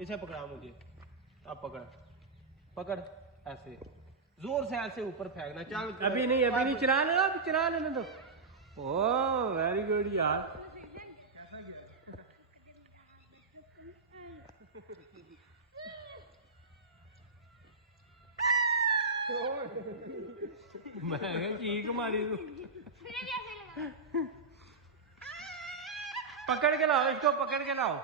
इसे पकड़ा मुझे, अब पकड़ पकड़, ऐसे जोर से ऐसे ऊपर फेंकना। चल अभी नहीं चला लेना, अभी चला लेने दो। ओह वेरी गुड यार। मैं चीख मारी तू। पकड़ के लाओ इसको, पकड़ के लाओ।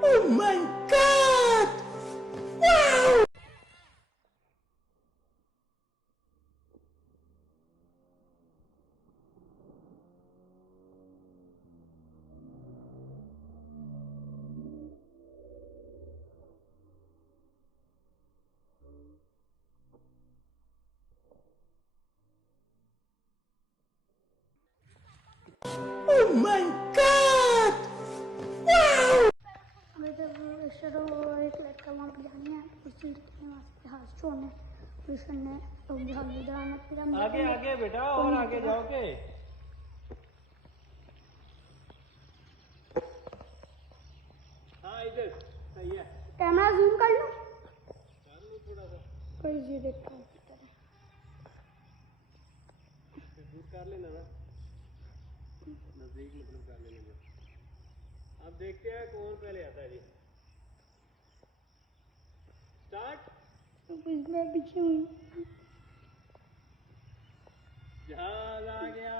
Oh my God! Wow! Oh my God! Wow! एक लड़का वहाँ पे जाने है, उसी वास्ते हाथ छोड़ने कृष्ण ने आगे आगे बेटा, और आगे जाओगे। हाँ इधर सही है। कैमरा जूम कर लो, थोड़ा सा कोई ये देखो दूर कर लेना ना, नजदीक मतलब कर लेना। अब देखते हैं कौन पहले आता है जी। स्टार्ट। मैं पीछे हुई। जहाज आ गया।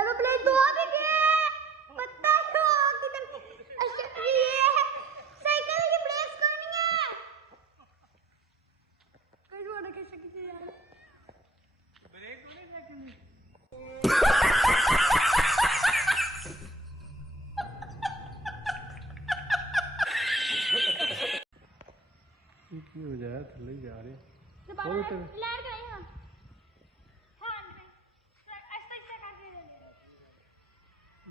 एरोप्लेन तो आ भी गया, पता है किधर। अच्छा ये है साइकिल की ब्रेक्स करनी है। कहीं वो ना कैसे किसी यार ब्रेक तो नहीं साइकिल। हो जाए थले जा रहे लैंड करेंगे। हां ऐसा ऐसा करके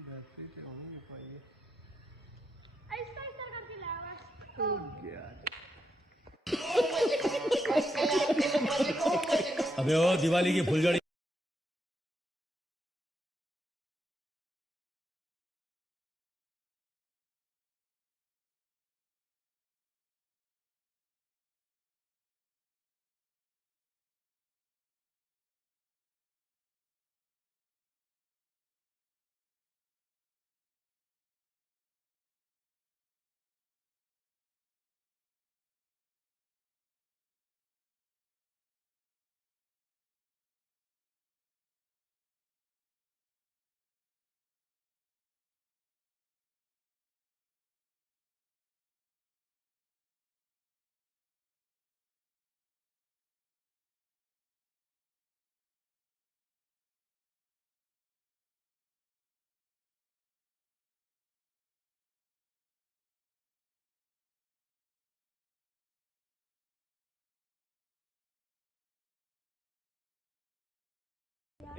वैसे से होने नहीं पाएंगे। ऐसा ऐसा करके लावा हो गया। अबे ओ दिवाली की फुलझड़ी।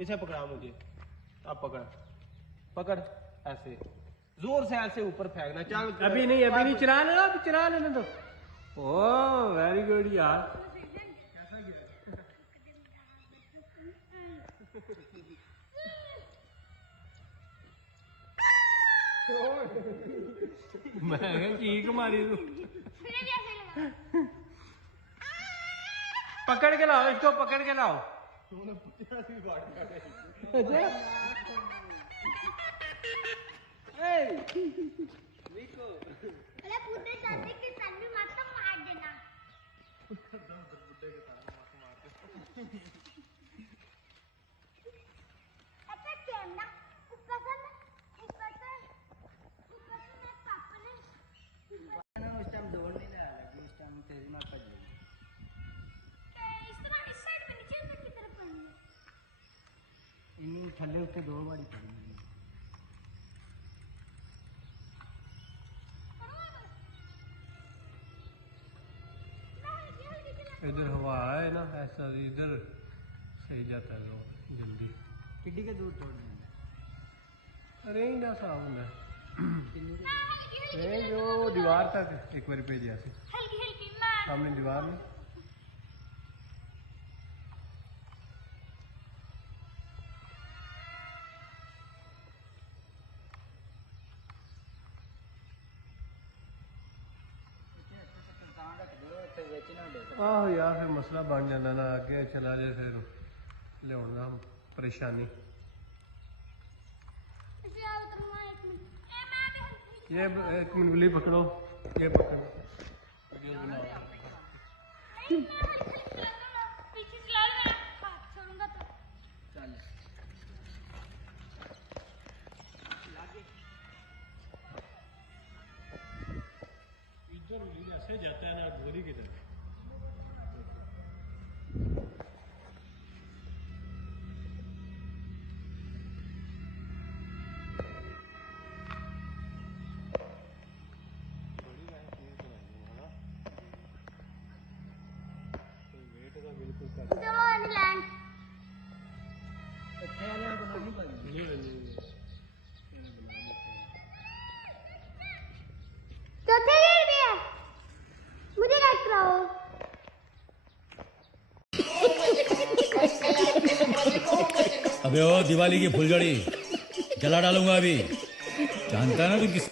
इसे पकड़ा मुझे, अब पकड़ पकड़, ऐसे जोर से ऐसे ऊपर फेंकना। चल अभी नहीं चला लेना, अभी चला लेने दो। ओह वेरी गुड यार। मैं चीख मारी तू। पकड़ के लाओ इसको, पकड़ के लाओ। अरे पूरे चांदी के सन में मत मार देना। अच्छा कैमरा ऊपर से मैं पापा ने उस टाइम दौड़ नहीं लगा लगी, उस टाइम तेज मार कर दी। इस साइड पे नीचे की तरफ पड़नी है। इन्हीं थल्ले उत्ते दो बारी पड़ी। इधर हवा है ना, ऐसा इधर जाता है तो जल्दी किड्डी के दूर छोड़ देंगे। रेंज ऐसा होंगे किन्नी के रेंज जो दीवार तक एक बार भेजा सी हल्की हल्की मैं सामने दीवार में कहाँ रख दो फिर बेचना दे। आहो यार फिर मसला बन जाता ना अगे चला जाए फिर लिया परेशानी। इसे आओ तुम एक मिनट ए मैं भी हल्की ये एक मिनट बिल्ली पकड़ो ये पकड़ो वीडियो बनाओ। नहीं मैं हल्की हल्की चला दूंगा पीछे चला मैं हाथ छोड़ूंगा तो चल इधर ऐसे जाता है ना गोरी की तरफ। चलो इंग्लैंड अच्छे वाले बनानी पड़ेगी। चौथे गेट पे है मुझे राइट कराओ अबे ओ दिवाली की फुलझड़ी जला डालूंगा अभी, जानता है ना तू किस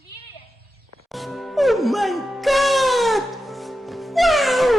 लिए Oh my